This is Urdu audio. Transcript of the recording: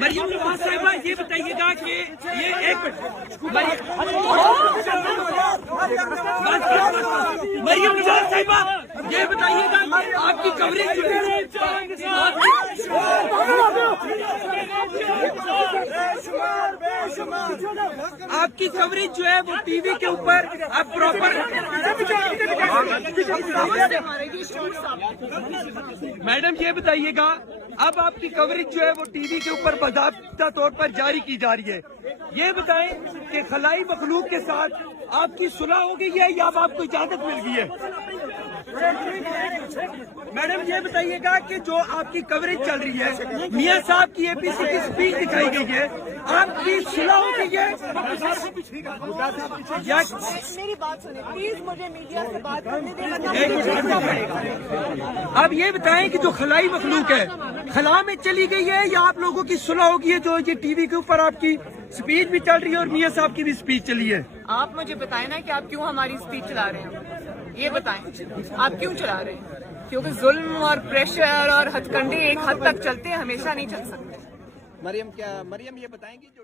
مریم نواز صاحبہ یہ بتائیے گا کہ یہ ایک مریم نواز صاحبہ یہ بتائیے گا کہ آپ کی کوریج جو ہے وہ ٹی وی کے اوپر آپ پراپر میڈم یہ بتائیے گا اب آپ کی کوریج جو ہے وہ ٹی وی کے اوپر باضابطہ طور پر جاری کی جا رہی ہے. یہ بتائیں کہ خلائی مخلوق کے ساتھ آپ کی صلح ہو گئی ہے یا اب آپ کو اجازت مل گئی ہے؟ میڈم یہ بتائیے گا کہ جو آپ کی کوریج چل رہی ہے میاں صاحب کی اے پی سی کی اسپیچ دکھائی گئی ہے آپ کی صلح ہو گئی ہے؟ میری بات سنیں پلیز, مجھے میڈیا سے بات کرنے دیں. اب یہ بتائیں کہ جو خلائی مخلوق ہے خلا میں چلی گئی ہے یا آپ لوگوں کی صلح ہوگی ہے جو یہ ٹی وی کے اوپر آپ کی اسپیچ بھی چل رہی ہے اور میاں صاحب کی بھی اسپیچ چلی ہے؟ آپ مجھے بتائیں نا کہ آپ کیوں ہماری اسپیچ چلا رہے ہیں, یہ بتائیں آپ کیوں چلا رہے ہیں؟ کیونکہ ظلم اور پریشر اور ہتھ کنڈے ایک حد تک چلتے ہیں, ہمیشہ نہیں چل سکتے. مریم یہ بتائیں گی جو